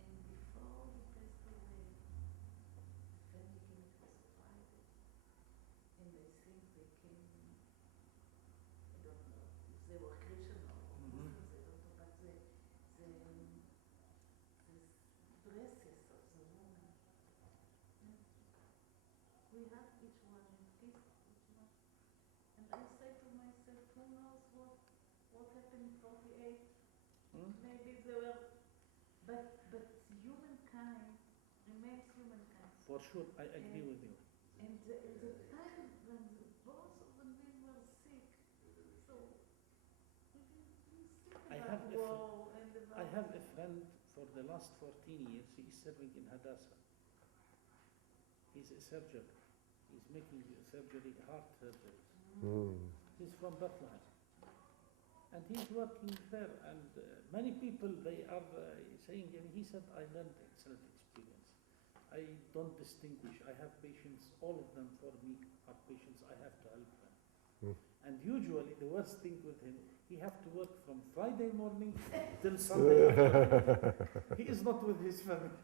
And before he passed away, the family came to us private. And I think they came, I don't know, Maybe they were, but humankind remains humankind. For sure, I agree with you. And the time when both of the men were sick, so we think I about have a war and about... I have a friend for the last 14 years, he is serving in Hadassah. He's a surgeon. He's making surgery, heart surgery. He's from Bethlehem. And he's working there, and many people, they are saying, and he said, I learned excellent experience. I don't distinguish. I have patients, all of them for me are patients, I have to help them. And usually the worst thing with him, he have to work from Friday morning till Sunday afternoon. He is not with his family.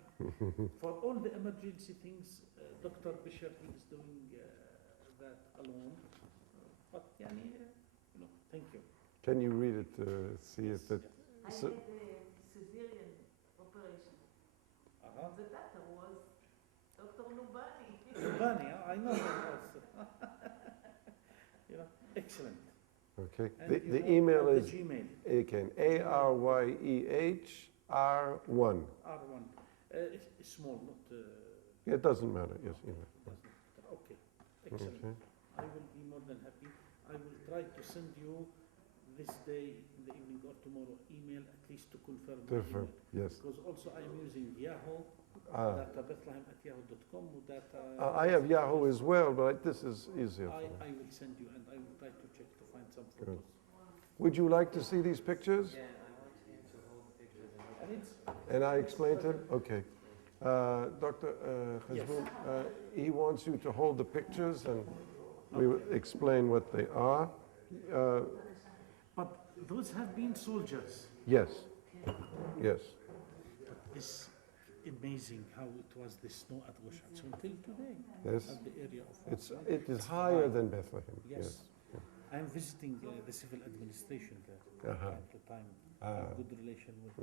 For all the emergency things, Dr. Bishar, he is doing that alone. But, yani, thank you. Can you read it to see if it... I So- had a cesarean operation. The doctor was Dr. Lubani. Lubani, I know him also. Excellent. Okay. And The you email have is the Gmail, again, ARYEHR1. R1. It's small, not... It doesn't matter, yes, email. Okay, excellent. Okay. I will be more than happy. I will try to send you this day in the evening or tomorrow email at least to confirm my Different, email. yes. Because also I'm using Yahoo, Ah. data Bethlehem@yahoo.com, data... I have Yahoo as well, but this is easier for me. I will send you and I will try to check to find some photos. Would you like to see these pictures? Yeah, I want you to hold the pictures. And it's, And I explained to him? Okay. Dr. Khazbun, he wants you to hold the pictures and we will explain what they are. but those have been soldiers. Yes, yes. It's amazing how it was the snow at Gush Atzion till today. Yes. At the area of It is higher than Bethlehem. Yes. I'm visiting the civil administration there Uh-huh. at the time. Ah. Have good relation with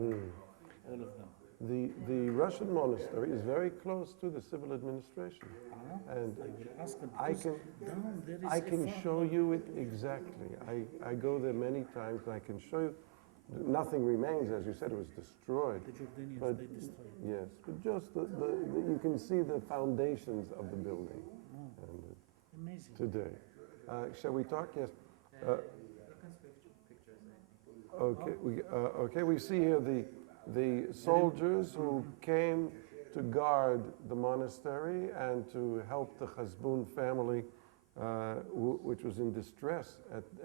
all of them. The Russian monastery is very close to the civil administration. And I will ask them I because can, down there is I a can farm. show you it exactly. I go there many times and I can show you. Nothing remains, as you said, it was destroyed. The Jordanians, But- they destroyed. Yes, but just you can see the foundations of the building and, Amazing. today. Shall we talk? Yes. You can switch pictures, I think. Okay, we see here the soldiers who came to guard the monastery and to help the Khazbun family, which was in distress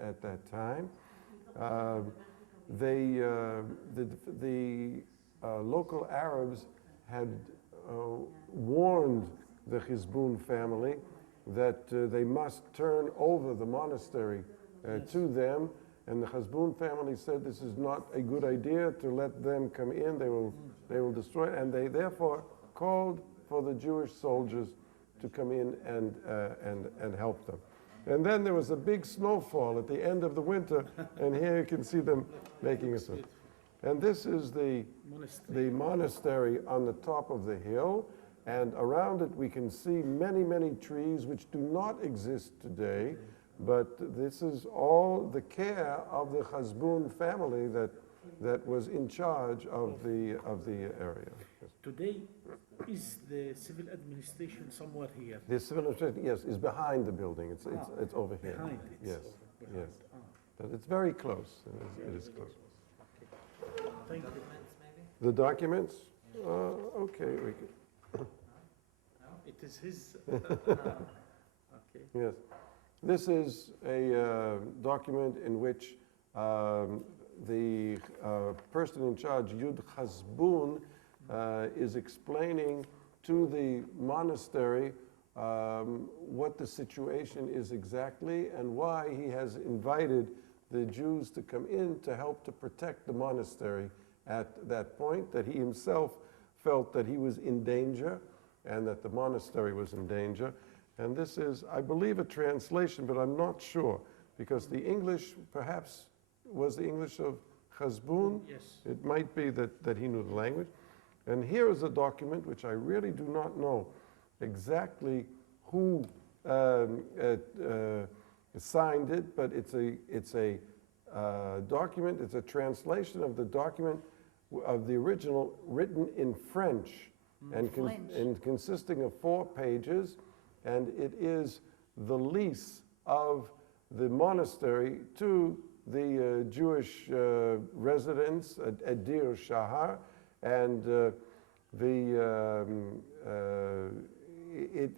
at that time. The local Arabs had warned the Khazbun family that they must turn over the monastery to them. And the Khazbun family said this is not a good idea to let them come in. They will destroy it. And they therefore called for the Jewish soldiers to come in and help them. And then there was a big snowfall at the end of the winter, and here you can see them making a swim. And this is the monastery on the top of the hill, and around it we can see many, many trees which do not exist today, but this is all the care of the Khazbun family that was in charge of the area. Today, is the civil administration somewhere here? The civil administration, yes, is behind the building. It's over here. Behind it. Yes, Behind. yes. But it's very close. It is close. Thank you. Documents, maybe? The documents? Okay, we could. It is his. Okay. Yes. This is a document in which the person in charge, Yud Khazbun, is explaining to the monastery what the situation is exactly and why he has invited the Jews to come in to help to protect the monastery at that point, that he himself felt that he was in danger and that the monastery was in danger. And this is, I believe, a translation, but I'm not sure, because the English perhaps was the English of Khazbun. Yes. It might be that he knew the language. And here is a document which I really do not know exactly who signed it, but it's a document. It's a translation of the document of the original written in French, and consisting of 4 pages, and it is the lease of the monastery to the Jewish residents at Dir Shahar, and it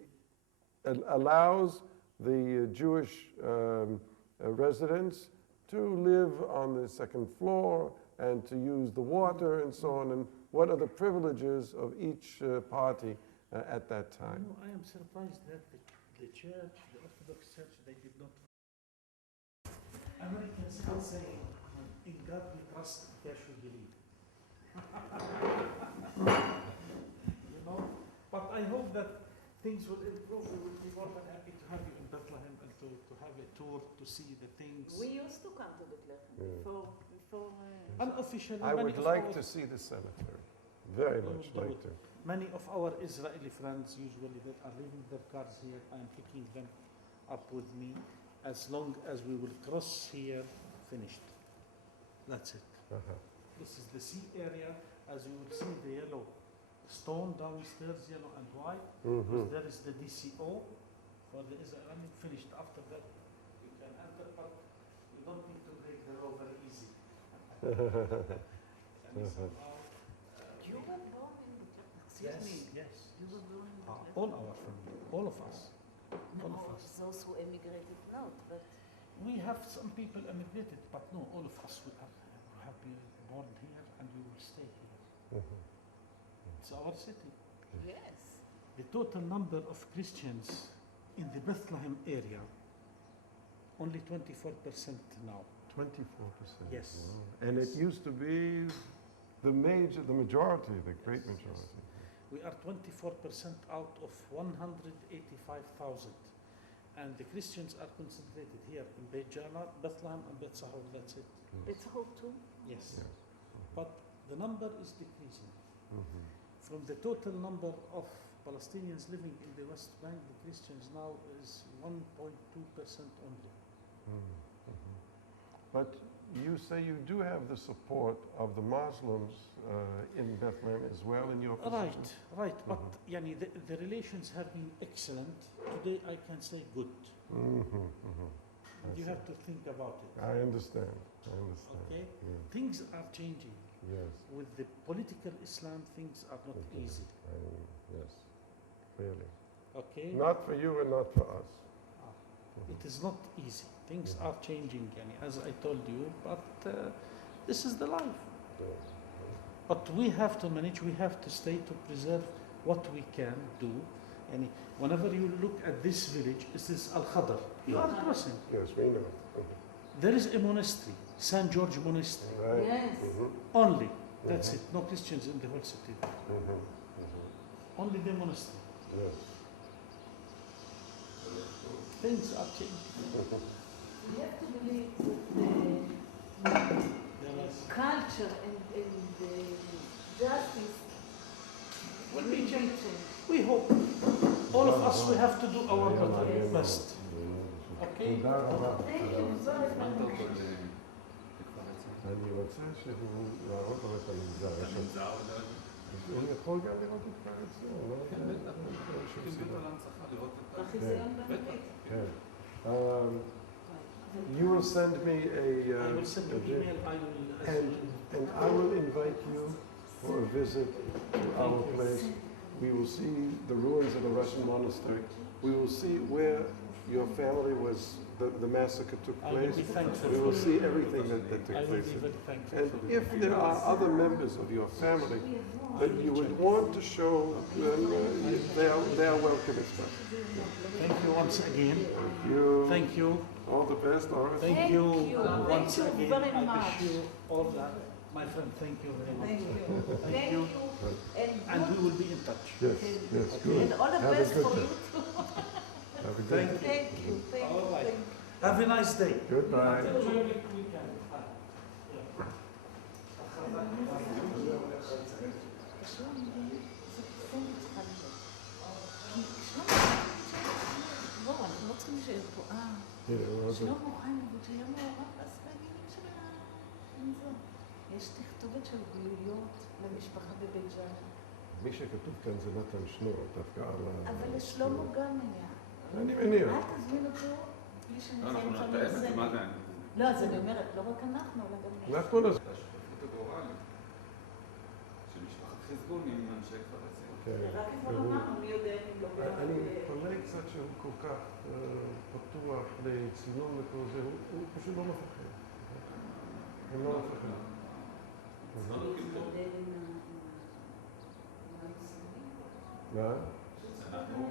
allows the Jewish residents to live on the 2nd floor and to use the water and so on, and what are the privileges of each party at that time. You know, I am surprised that the church, the Orthodox Church, they did not. Americans still saying, in God we trust, cash we believe. You know, but I hope that things will improve. We will be more than happy to have you in Bethlehem and to have a tour to see the things. We used to come to Bethlehem before. Unofficially, I would like to see the cemetery. Very much like to. Many of our Israeli friends usually that are leaving their cars here, I am picking them up with me as long as we will cross here, finished. That's it. This is the sea area, as you will see the yellow stone downstairs, yellow and white. There is the DCO for the Israeli. Finished. After that, you can enter, but you don't need to break the law very easy. You were born in Bethlehem. Excuse me. Yes. You were born in Bethlehem. All our family, all of us. All No, of us. those who emigrated not, but We have some people emigrated, but no, all of us we have been born here and we will stay here. It's our city. yes. The total number of Christians in the Bethlehem area, only 24% now. 24%. Yes. Wow. And it used to be the majority, the great majority. We are 24% out of 185,000. And the Christians are concentrated here in Beit Jala, Bethlehem, and Beit Sahur. That's it. It's hope too. Yes. But the number is decreasing. From the total number of Palestinians living in the West Bank, the Christians now is 1.2% only. But you say you do have the support of the Muslims in Bethlehem as well in your position? Right. But yani, the relations have been excellent. Today I can say good. You have to think about it. I understand. Okay? Yeah. Things are changing. Yes. With the political Islam, things are not easy. Yes. Really. Okay? Not for you and not for us. It is not easy. Things are changing, yani, as I told you, but this is the life. But we have to manage, we have to stay to preserve what we can do. And whenever you look at this village, this is Al-Khadr. You are crossing. Yes, we know. There is a monastery, St. George Monastery. Right. Yes. Only. That's it. No Christians in the whole city. Only the monastery. Yes. Things are changing. We have to believe that the culture and the justice Will be changed. We hope. All of us, we have to do our best. Okay? Thank you very much. אני רוצה שהוא יראות לו את המנזר. הוא יכול גם לראות את העציון, לא? החיזיון באנגלית. כן. You will send me I will send you email. and I will invite you for a visit to our place. We will see the ruins of the Russian monastery. We will see where your family was, the massacre took I will place. be thankful. We will see everything that I took will place. be very thankful. And if there are other members of your family that you would want to show them, they are welcome as well. Thank you once again. Thank you. Thank you. All the best, Oris. Thank Thank you you. once Thank you again. very I much. wish you all that. My friend, thank you very much. Thank you. Thank you. And we will be in touch. Yes, yes, good. And all the Have a best good for day. you too. Have a good Thank day. Thank you, thank you, All right. thank you. Have a nice day. Goodbye. Enjoy the weekend. בואו, אנחנו לא צריכים להישאר פה. Yeah, well, שלמה חיים, שהיה מעורב אז בעניינים של זה. יש תכתובת של גלויות למשפחה בבית ג'אלה. מי שכתוב כאן זה נתן שנור, דווקא על ה... אבל לשלמה גם היה. אני מניח. אל תזמין אותו בלי שנציין לך מרסן. מה זה? לא, אז אני אומרת, לא רק אנחנו, אלא גם יש. אנחנו נזמין. השותפות הגורלית של משפחת חזבון עם אנשי כפר עציון. כן. רק אתמול אמרנו, מי יודע אם לא קרה. אני פונה קצת שהוא כל כך פתוח לצינון וכל זה, הוא פשוט לא מפחד. הוא לא מפחד. אנחנו